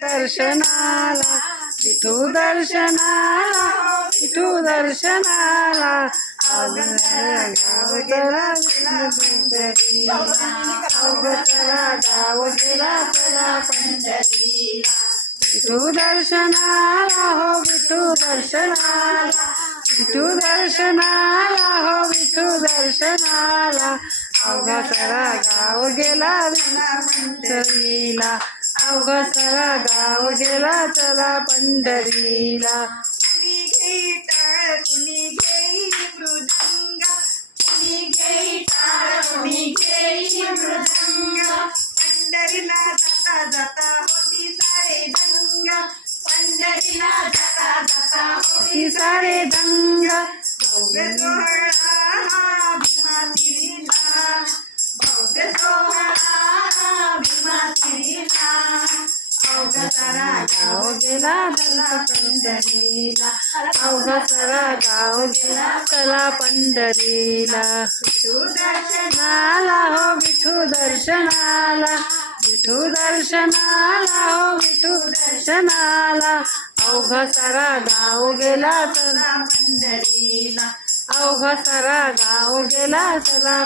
दर्शनाला विठू दर्शनाला विठू दर्शनाला अवघरा गाव गेला पंढरीला अवघरा गाव गेला चला पंढरीला विठू दर्शनाला हो विठू दर्शनाला विठू दर्शनाला हो विठू दर्शनाला अवघा सारा गाव गेला पंढरीला अवघा सारा गाव गेला चला पंढरीला कुणी घेई टाळ कुणी घेई मृदंग कुणी घेई टाळ कुणी घेई मृदंग पंढरीला जाता जाता होती सारे दंग पंढरीला जाता जाता होती सारे दंग भव्य सोहळा हा भीमा तिरीला भव्य सोहळा हा भीमा तिरीला अवघा सारा गाव गेला चला पंढरीला अवघा सारा गाव गेला चला पंढरीला विठू दर्शन नाला हो विठू दर्शनाला विठू दर्शनाला हो विठू दर्शनाला अवघा सारा गाव गेला चला पंढरीला अवघा सारा गाव गेला चला